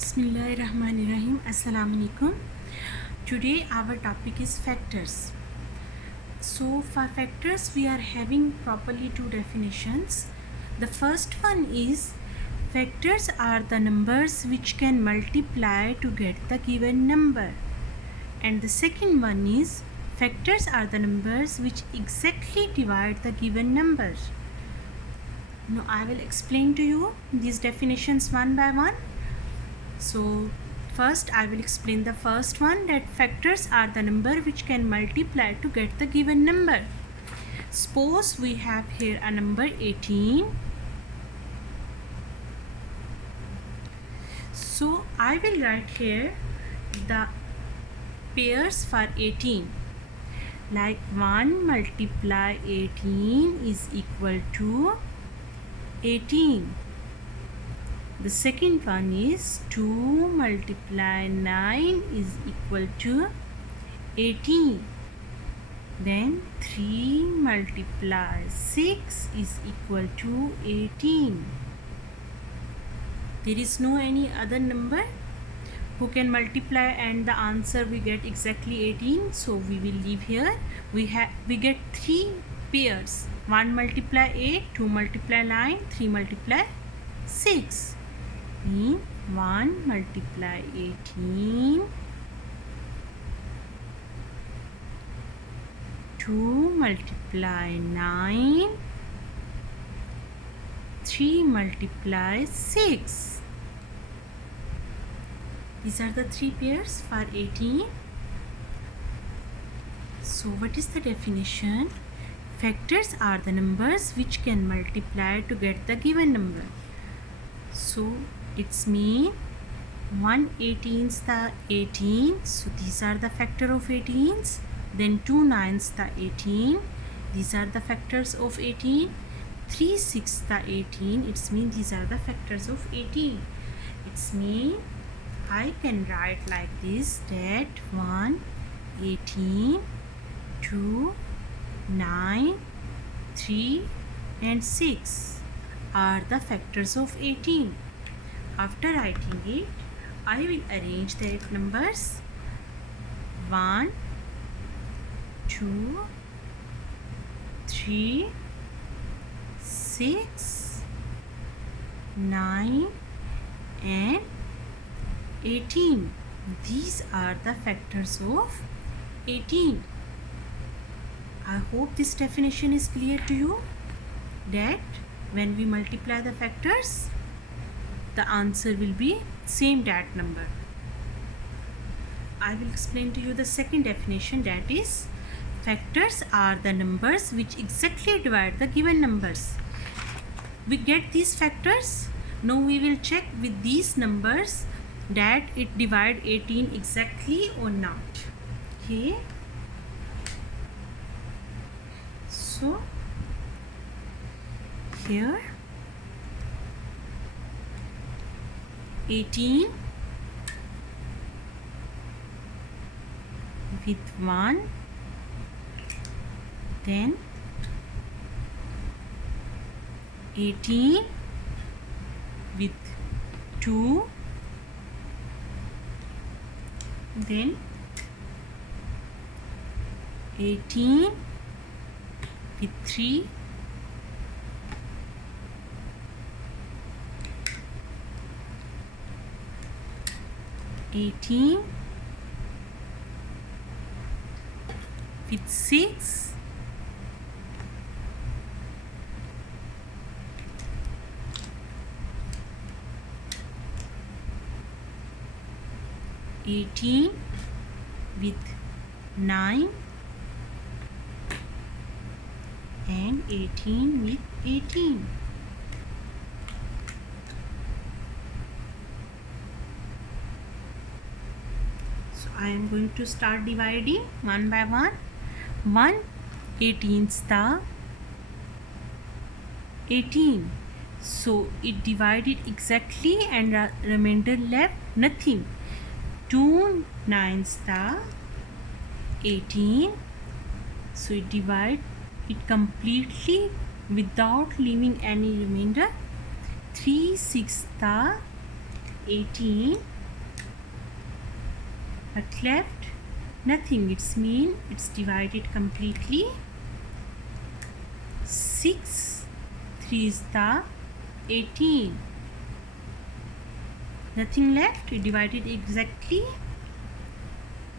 Bismillahirrahmanirrahim. Assalamu alaikum. Today our topic is factors. So for factors we are having properly two definitions. The first one is factors are the numbers which can multiply to get the given number. And the second one is factors are the numbers which exactly divide the given number. Now I will explain to you these definitions one by one. So first I will explain the first one, that factors are the number which can multiply to get the given number. Suppose we have here a number 18. So I will write here the pairs for 18. Like 1 multiply 18 is equal to 18. The second one is 2 multiply 9 is equal to 18. Then 3 multiply 6 is equal to 18. There is no any other number who can multiply and the answer we get exactly 18. So we will leave here. We get 3 pairs. 1 multiply 8, 2 multiply 9, 3 multiply 6. 1 multiply 18, 2 multiply 9, 3 multiply 6. These are the 3 pairs for 18. So what is the definition? Factors are the numbers which can multiply to get the given number. So it's mean 1 18's the 18, so these are the factor of 18's. Then 2 9's the 18, these are the factors of 18. 3 6 the 18, it's mean these are the factors of 18. It's mean I can write like this, that 1 18, 2 9, 3 and 6 are the factors of 18. After writing it, I will arrange the numbers 1, 2, 3, 6, 9 and 18. These are the factors of 18. I hope this definition is clear to you, that when we multiply the factors, the answer will be same that number. I will explain to you the second definition, that is factors are the numbers which exactly divide the given numbers. We get these factors. Now we will check with these numbers that it divide 18 exactly or not. Okay. So here 18 with 1, then 18 with 2, then 18 with 3, 18 with 6, 18 with 9 and 18 with 18. So I am going to start dividing one by one. 1 18's the 18. So it divided exactly and remainder left nothing. 2 9's the 18. So it divide it completely without leaving any remainder. 3 6 the 18. What left? Nothing. It's mean it's divided completely. 6 3 is the 18. Nothing left. We divided exactly.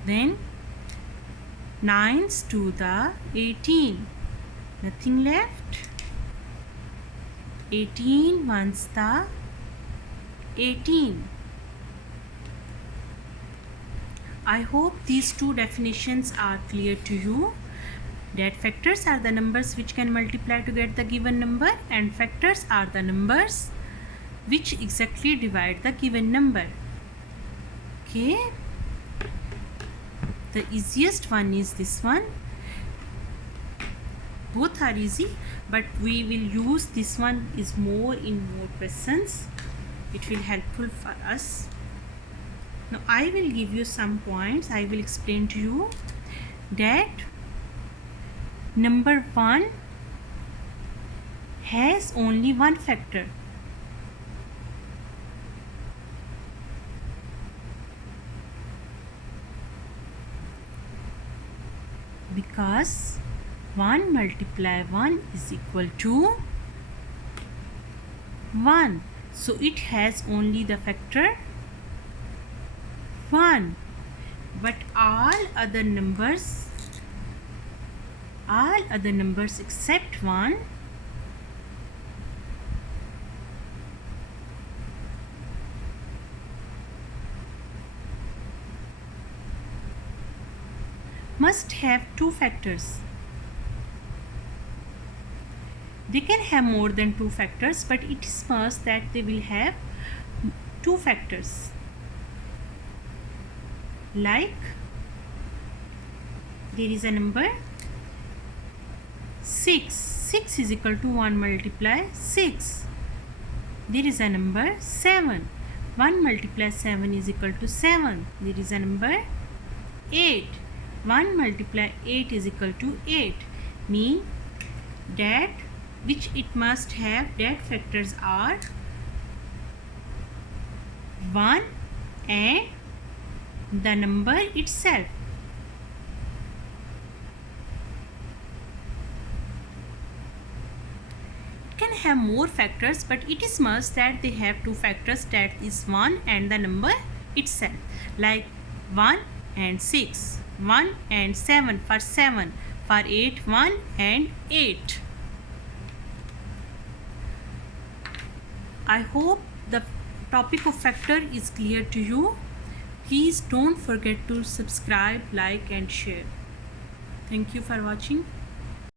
Then 9's to the 18. Nothing left. 18 ones the 18. I hope these two definitions are clear to you. That factors are the numbers which can multiply to get the given number, and factors are the numbers which exactly divide the given number. Okay. The easiest one is this one. Both are easy, but we will use this one is more in more questions. It will helpful for us. Now I will give you some points. I will explain to you that number 1 has only one factor. Because 1 multiply 1 is equal to 1. So it has only the factor 1. But all other numbers except 1 must have two factors. They can have more than two factors, but it is must that they will have two factors. Like there is a number 6. 6 is equal to 1 multiply 6. There is a number 7. 1 multiply 7 is equal to 7. There is a number 8. 1 multiply 8 is equal to 8. Mean that which it must have, that factors are 1 and the number itself. It can have more factors, but it is must that they have two factors, that is 1 and the number itself. Like 1 and 6, 1 and 7 for 7, for 8 1 and 8. I hope the topic of factor is clear to you. Please don't forget to subscribe, like and share. Thank you for watching.